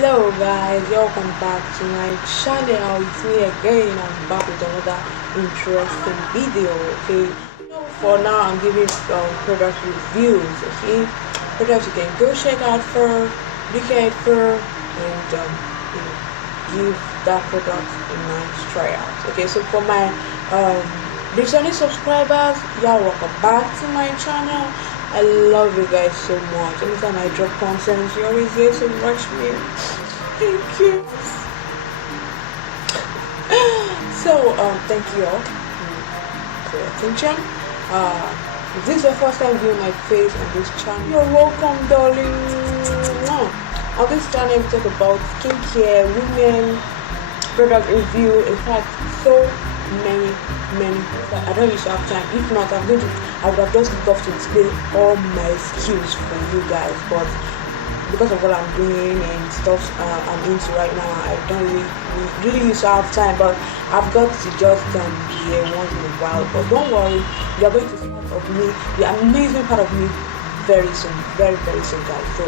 Hello guys, welcome back to my channel. It's me again. I'm back with another interesting video. Okay, for now I'm giving product reviews. Okay, products you can go check out for, look at for, and give that product a nice tryout. Okay, so for my returning subscribers, y'all welcome back to my channel. I love you guys so much. Anytime I drop content, you always here to watch me. Thank you. So thank you all for your attention. If this is your first time viewing my face on this channel, you're welcome, darling. On this channel we talk about skincare, women, product review, in fact so many I don't usually have time. If not, I would have just loved to display all my skills for you guys, but because of what I'm doing and stuff I'm into right now, I don't really used to have time. But I've got to just be here once in a while. But don't worry, you're going to see part of me, the amazing part of me, very soon, very soon, guys. So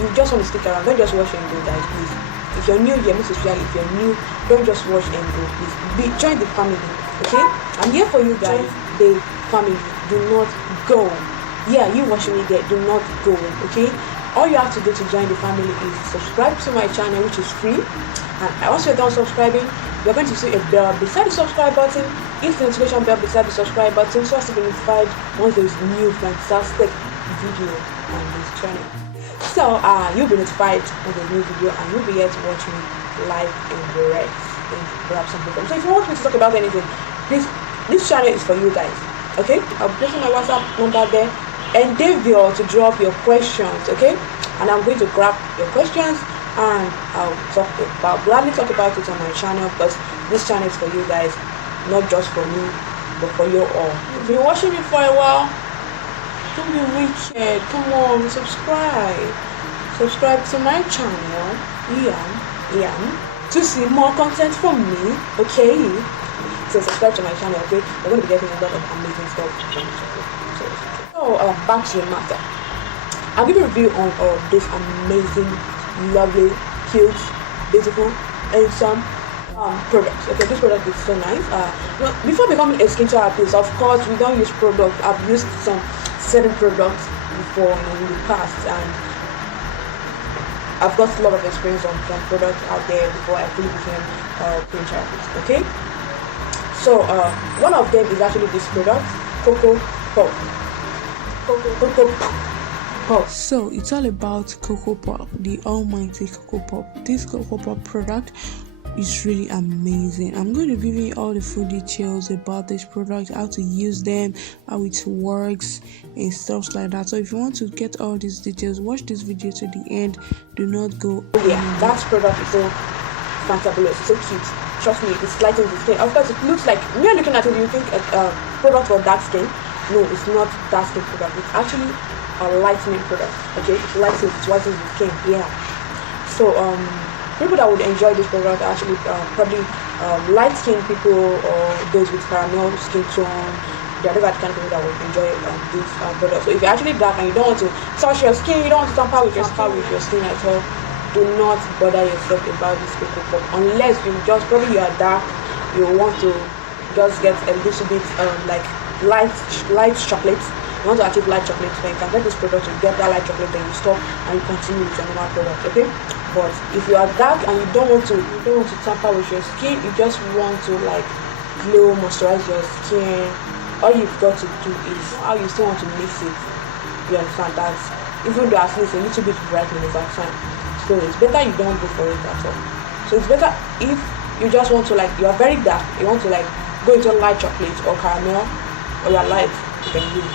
you just want to stick around, don't just watch and go, guys, please. If you're new here, most especially if you're new, don't just watch and go, please. Join the family, okay? I'm here for you guys. The family, do not go. Yeah, you watching me there, do not go, okay? All you have to do to join the family is subscribe to my channel, which is free. And once you're done subscribing, you're going to see a bell beside the subscribe button. Hit the notification bell beside the subscribe button so as to be notified once there's new fantastic video on this channel. So you'll be notified of the new video and you'll be here to watch me live and direct and grab some programs. So if you want me to talk about anything, please, this channel is for you guys. Okay, I'll be placing my WhatsApp number there. Endeavor to drop your questions, okay? And I'm going to grab your questions and I'll gladly talk about it on my channel, because this channel is for you guys, not just for me, but for you all. If you're watching me for a while, don't be wicked. Come on, subscribe to my channel. Yeah, to see more content from me. Okay, so subscribe to my channel. Okay, you're going to be getting a lot of amazing stuff from me. So back to the matter. I'll give a review on this amazing, lovely, cute, beautiful, handsome products. Okay, this product is so nice. Before becoming a skincare artist, of course we don't use products. I've used some certain products before in the past, and I've got a lot of experience on some products out there before I fully became a skincare artist. Okay, so one of them is actually this product, Cocopulp. So it's all about Cocopulp, the almighty Cocopulp. This Cocopulp product is really amazing. I'm going to give you all the full details about this product, how to use them, how it works and stuff like that. So if you want to get all these details, watch this video to the end. Do not go. Yeah, that product is so fantabulous, so cute. Trust me, it's lightening the skin. Of course, it looks like, when you're looking at it, you think a product for dark skin. No, it's not dark skin product. It's actually a lightening product. Okay, it lightens the skin. Yeah. So people that would enjoy this product are actually probably light skinned people or those with caramel skin tone. They are the kind of people that would enjoy this product. So if you're actually dark and you don't want to touch your skin, you don't want to tamper with your skin at all, do not bother yourself about this Cocopulp, unless you are dark, you want to just get a little bit like light chocolate. You want to achieve light chocolate, then you can get this product to get that light chocolate, then you stop and you continue with your normal product. Okay, but if you are dark and you don't want to tamper with your skin, you just want to like glow, moisturize your skin, all you've got to do is, how you still want to mix it, you understand that even though at least a little bit brightening is fine. So it's better you don't go for it at all. So it's better if you just want to, like, you are very dark, you want to like go into light chocolate or caramel, or your light, you can use it.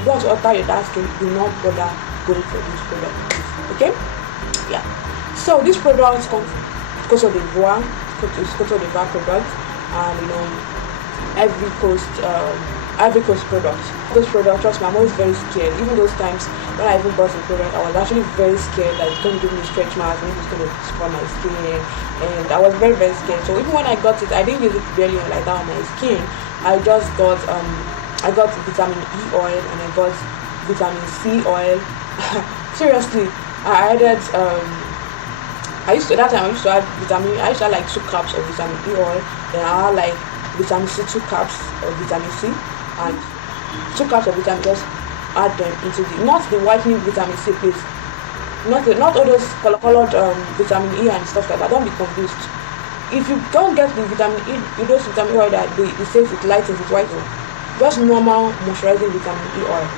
If you want to alter your dark skin, do not bother going for this product. Okay? Yeah. So this product comes Cote d'Ivoire product, and Ivory Coast product. Those products, trust me, I'm always very scared. Even those times when I even bought the product, I was actually very scared that it's going to give me stretch marks, maybe it's going to spoil my skin, and I was very scared. So even when I got it, I didn't use it barely like that on my skin. I just got vitamin E oil and I got vitamin C oil. Seriously, I I used to add vitamin. I used to add like 2 cups of vitamin E oil. Then I add like vitamin C, 2 cups of vitamin C, and 2 cups of vitamin. Just add them into not the whitening vitamin C, please. Not all those colored vitamin E and stuff like that. Don't be confused. If you don't get the vitamin E, those vitamin E oil that it says it lightens, it whitens. Just normal moisturizing vitamin E oil.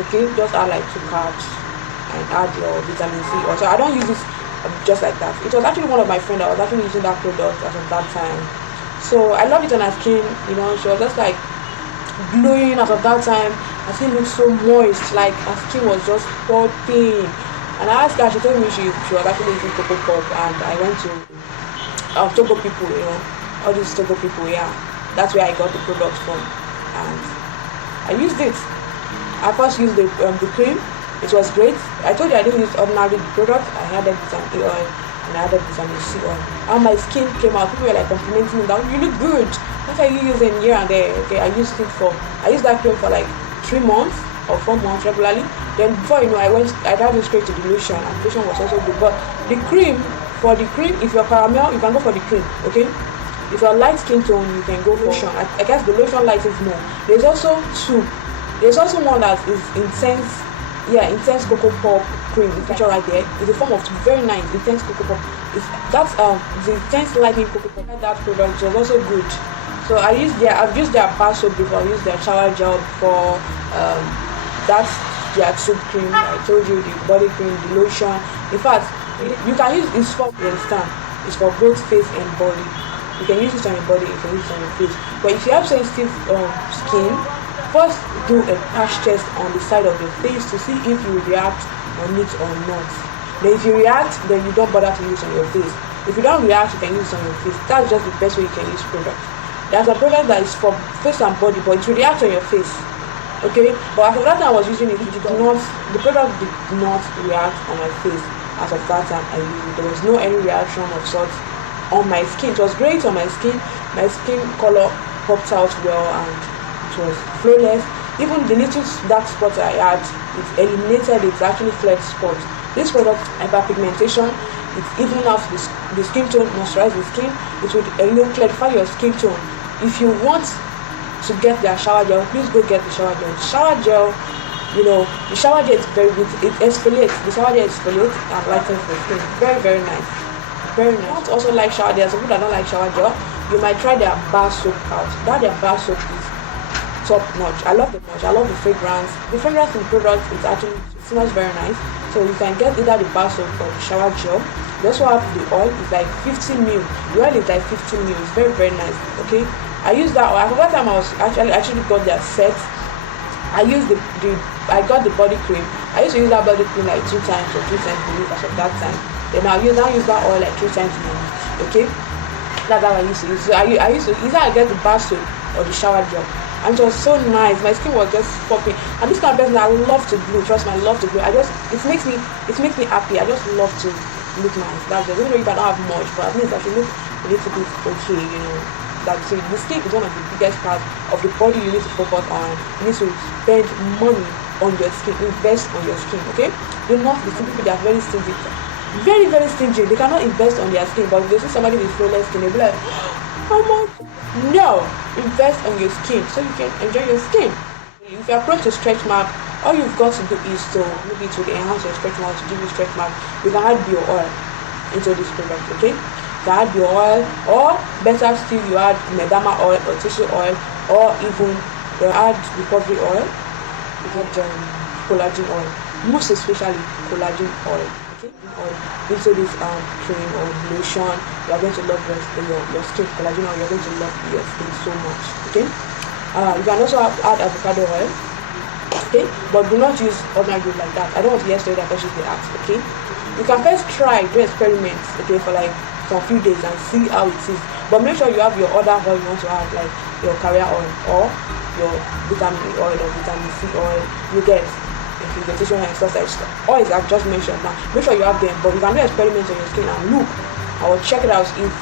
Okay, just add like 2 cups and add your vitamin C oil. So I don't use this just like that. It was actually one of my friends that was actually using that product as of that time. So I love it on her skin. She was just like glowing as of that time. Her skin looked so moist, like her skin was just popping. And I asked her, she told me she was actually using Cocopulp, and I went to Togo people, all these Togo people, yeah. That's where I got the product from, and I used it. I first used the cream. It was great. I told you I didn't use ordinary product. I added vitamin E oil and I added vitamin C oil. And my skin came out. People were like complimenting me that you look good. What are you using here and there? Okay, I used that cream for like 3 months or 4 months regularly. Then before I dived straight to the lotion, and the lotion was also good. But the cream, if you're caramel, you can go for the cream, okay? If you're light skin tone, you can go for lotion. I guess the lotion lightens more. There's also one that is intense Cocopulp cream. The picture right there is a form of very nice intense Cocopulp. That's the intense lightning Cocopulp. That product was also good. So I've used their bar soap before. I used their shower gel before. That's their tube cream. I told you the body cream, the lotion. In fact, you can use this for, you understand, it's for both face and body. You can use it on your body, you can use it on your face. But if you have sensitive skin, first do a patch test on the side of your face to see if you react on it or not. Then if you react, then you don't bother to use it on your face. If you don't react, you can use it on your face. That's just the best way you can use product. There's a product that is for face and body, but it will react on your face. Okay, but after that time I was using it, the product did not react on my face. As of that time I used it, there was no any reaction of sorts on my skin. It was great on my skin. My skin color popped out well and it was flawless. Even the little dark spots I had, it eliminated it. Actually cleared spots. This product, hyperpigmentation, it even out the skin tone, moisturize the skin. It would clarify your skin tone. If you want to get their shower gel, please go get the shower gel. The shower gel, the shower gel is very good. It exfoliates. The shower gel exfoliates and lightens the skin. Very, very nice. Very nice. I also like shower gel. Some people that don't like shower gel, you might try their bar soap out. Their bar soap is top notch. I love the notch. I love the fragrance. The fragrance in the product smells very nice. So you can get either the bar soap or the shower gel. They also have the oil. It's like 50 ml. The oil is like 50 ml. It's very, very nice. Okay. I used that oil. After that time I was actually got their set. I used I got the body cream. I used to use that body cream like 2 times or 3 times a week as of that time. Then I use that oil like 3 times a week. Okay. That's how I used to use. So I used to either I get the bar soap or the shower gel. And it was so nice. My skin was just popping. And this kind of person, I love to glow. Trust me, I love to glow. It makes me happy. I just love to look nice. That's it. Even though if I don't have much, but at least I should look a little bit okay, So the skin is one of the biggest parts of the body you need to focus on. You need to spend money on your skin, invest on your skin, okay? Do not be people that are very stingy. Very, very stingy. They cannot invest on their skin, but if they see somebody with flawless skin, they'll be like, how much? No, invest on your skin so you can enjoy your skin. If you're prone to stretch mark, all you've got to do is to maybe to enhance your stretch mark, to give you stretch mark, you can add your oil into this product, okay? You can add your oil, or better still, you add medama oil or tissue oil, or even you add recovery oil, you add collagen oil, most especially collagen oil. Into this cream or lotion, you are going to love your skin. Collagen oil, you are going to love your skin so much. Okay. You can also add avocado oil. Okay, but do not use ordinary good like that. I don't want to hear story that pushes the act. Okay. You can first do experiments. Okay, for like some few days and see how it is. But make sure you have your other oil you want to have, like your carrier oil or your vitamin E oil or vitamin C oil. You get vegetation and stuff like that. Oils I've just mentioned now. Make sure you have them, but you can do experiments on your skin and look. I will check it out if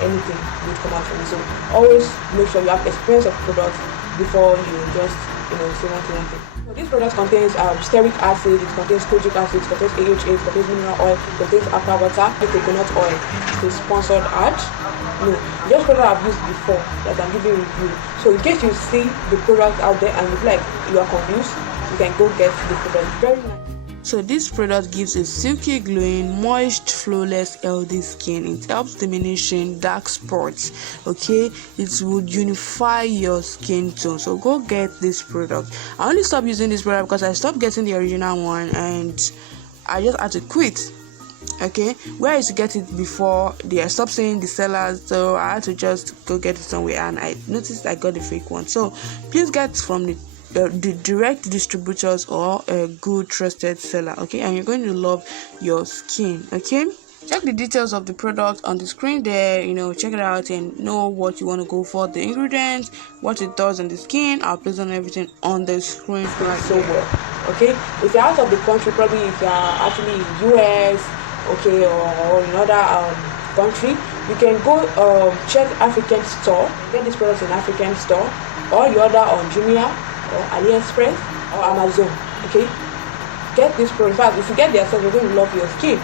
anything would come out from it. So always make sure you have experience of products before you just say one thing. So this product contains stearic acid, it contains kojic acid, it contains AHA, it contains mineral oil, it contains aqua water, coconut oil. It's a sponsored ad. No, just product I've used before that I'm giving review. So in case you see the product out there and you are confused, you can go get the product. Very nice. So this product gives a silky, glowing, moist, flawless, healthy skin. It helps diminishing dark spots. Okay, it would unify your skin tone. So go get this product. I only stopped using this product because I stopped getting the original one and I just had to quit. Okay, where I used to get it before, I stopped seeing the sellers, so I had to just go get it somewhere, and I noticed I got the fake one. So please get from the direct distributors or a good trusted seller. Okay, and you're going to love your skin. Okay, check the details of the product on the screen there. Check it out and know what you want to go for, the ingredients, what it does on the skin. I'll place on everything on the screen right so well. Okay, if you're out of the country, probably if you're actually in US, okay, or in other country, you can go check African store, get this product in African store, or you order on Jumia or AliExpress or Amazon. Okay, get this product. In fact, if you get the yourself, you're going to love your skin.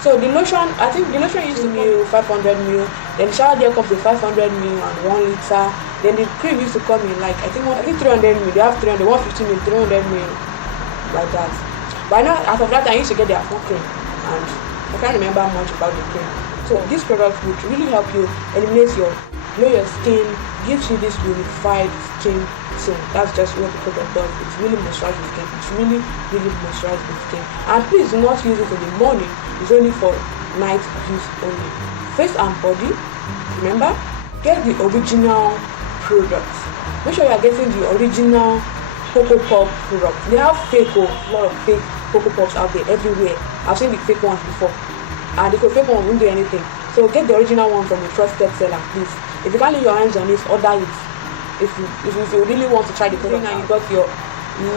So the lotion, I think the lotion used to be 500 ml. Then the shower gel comes with 500 ml and 1 liter. Then the cream used to come in I think 300 ml. They have 300, 150 ml, 300 ml, like that. But now, as of that, I used to get their full cream, and I can't remember much about the cream. So this product would really help you eliminate glow your skin, gives you this unified skin tone. That's just what the product does. It's really moisturizes the skin. It's really moisturizes the skin. And please do not use it in the morning. It's only for night use only. Face and body, remember, get the original product. Make sure you are getting the original Cocopulp product. They have a lot of fake Cocopops out there everywhere. I've seen the fake ones before, and the fake one won't do anything. So get the original one from a trusted seller, please. If you can't lay your hands on it, order it. If you really want to try the product and you got your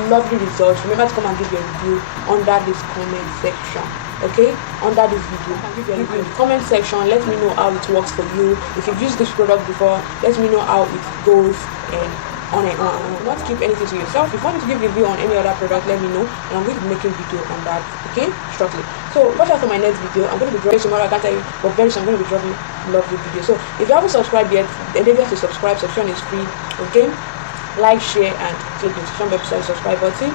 lovely results, remember to come and give your review under this comment section. Okay, under this video, give your review in the comment section. Let me know how it works for you. If you've used this product before, let me know how it goes and on and on. Not keep anything to yourself. If you want me to give review on any other product, let me know, and I'm going to be making video on that. Okay, shortly. So watch out for my next video. I'm going to be dropping tomorrow. I can't tell you, but very soon I'm going to be dropping lovely video. So if you haven't subscribed yet, endeavor to subscribe. Subscription is free. Okay, like, share, and click the notification bell beside the subscribe button.